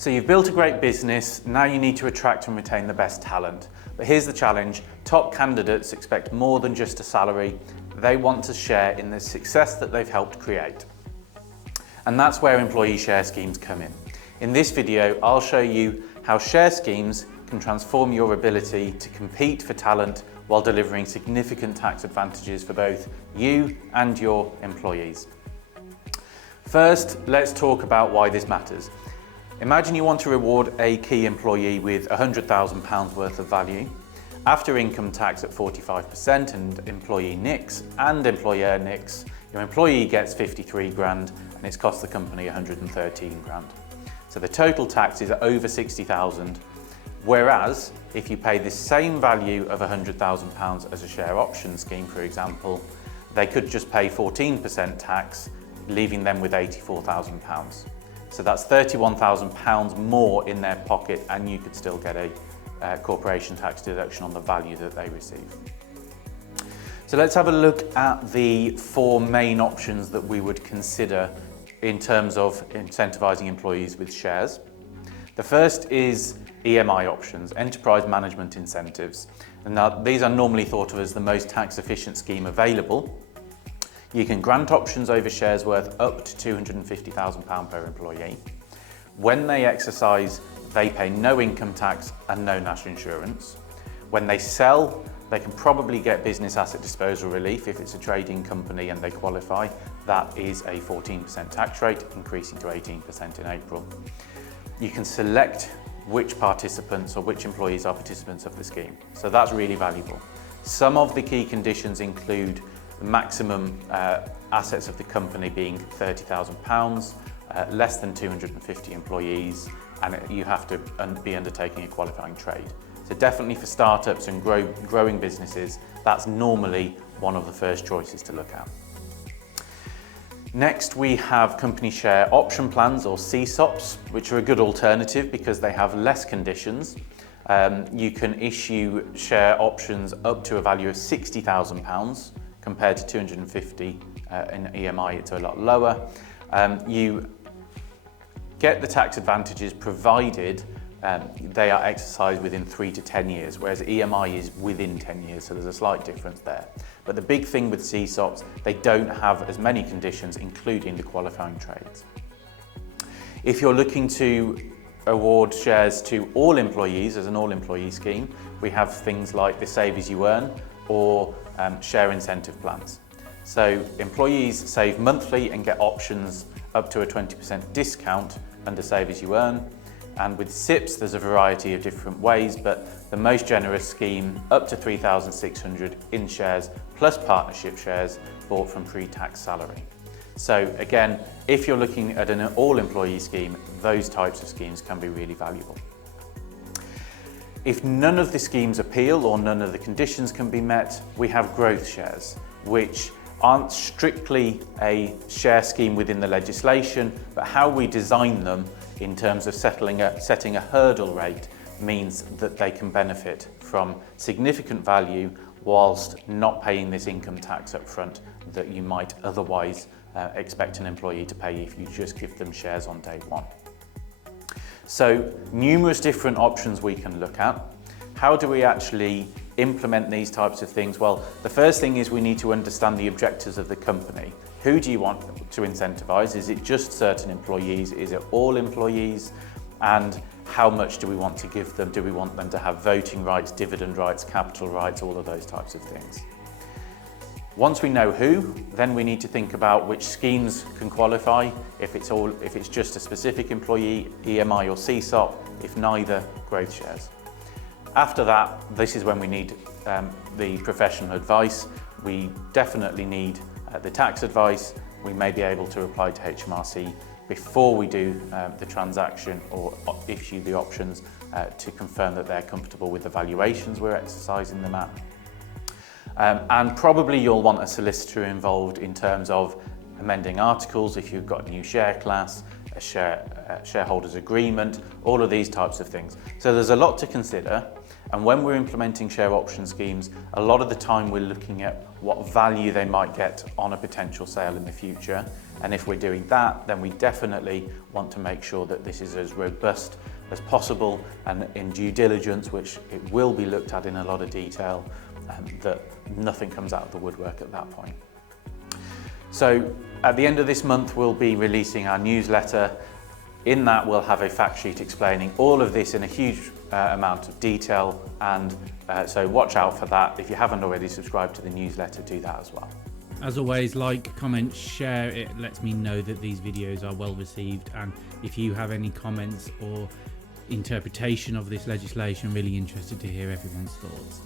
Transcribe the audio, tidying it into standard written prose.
So you've built a great business, now you need to attract and retain the best talent. But here's the challenge, top candidates expect more than just a salary. They want to share in the success that they've helped create. And that's where employee share schemes come in. In this video, I'll show you how share schemes can transform your ability to compete for talent while delivering significant tax advantages for both you and your employees. First, let's talk about why this matters. Imagine you want to reward a key employee with £100,000 worth of value. After income tax at 45% and employee NICs and employer NICs, your employee gets 53 grand and it's cost the company 113 grand. So the total tax is over 60,000. Whereas if you pay the same value of £100,000 as a share option scheme, for example, they could just pay 14% tax, leaving them with £84,000. So that's £31,000 more in their pocket, and you could still get a corporation tax deduction on the value that they receive. So let's have a look at the four main options that we would consider in terms of incentivising employees with shares. The first is EMI options, enterprise management incentives. And now these are normally thought of as the most tax efficient scheme available. You can grant options over shares worth up to £250,000 per employee. When they exercise, they pay no income tax and no national insurance. When they sell, they can probably get business asset disposal relief if it's a trading company and they qualify. That is a 14% tax rate, increasing to 18% in April. You can select which participants or which employees are participants of the scheme. So that's really valuable. Some of the key conditions include the maximum assets of the company being £30,000, less than 250 employees, and you have to be undertaking a qualifying trade. So definitely for startups and growing businesses, that's normally one of the first choices to look at. Next, we have company share option plans, or CSOPs, which are a good alternative because they have less conditions. You can issue share options up to a value of £60,000 compared to 250 in EMI, it's a lot lower. You get the tax advantages provided they are exercised within 3 to 10 years, whereas EMI is within 10 years, so there's a slight difference there. But the big thing with CSOPs, they don't have as many conditions, including the qualifying trades. If you're looking to award shares to all employees as an all-employee scheme, we have things like the Save As You Earn or share incentive plans. So employees save monthly and get options up to a 20% discount under Save As You Earn. And with SIPs, there's a variety of different ways, but the most generous scheme, up to 3,600 in shares, plus partnership shares bought from pre-tax salary. So again, if you're looking at an all-employee scheme, those types of schemes can be really valuable. If none of the schemes appeal or none of the conditions can be met, we have growth shares, which aren't strictly a share scheme within the legislation, but how we design them in terms of setting a hurdle rate means that they can benefit from significant value whilst not paying this income tax up front that you might otherwise expect an employee to pay if you just give them shares on day one. So numerous different options we can look at. How do we actually implement these types of things? Well, the first thing is we need to understand the objectives of the company. Who do you want to incentivize? Is it just certain employees? Is it all employees? And how much do we want to give them? Do we want them to have voting rights, dividend rights, capital rights, all of those types of things? Once we know who, then we need to think about which schemes can qualify. If it's just a specific employee, EMI or CSOP, if neither, growth shares. After that, this is when we need the professional advice. We definitely need the tax advice. We may be able to apply to HMRC before we do the transaction or issue the options to confirm that they're comfortable with the valuations we're exercising them at. And probably you'll want a solicitor involved in terms of amending articles if you've got a new share class, a shareholders agreement, all of these types of things. So there's a lot to consider. And when we're implementing share option schemes, a lot of the time we're looking at what value they might get on a potential sale in the future. And if we're doing that, then we definitely want to make sure that this is as robust as possible, and in due diligence, which it will be looked at in a lot of detail, that nothing comes out of the woodwork at that point. So at the end of this month, we'll be releasing our newsletter. In that, we'll have a fact sheet explaining all of this in a huge amount of detail, and so watch out for that. If you haven't already subscribed to the newsletter, do that as well. As always, like, comment, share. It lets me know that these videos are well received, and if you have any comments or interpretation of this legislation, really interested to hear everyone's thoughts.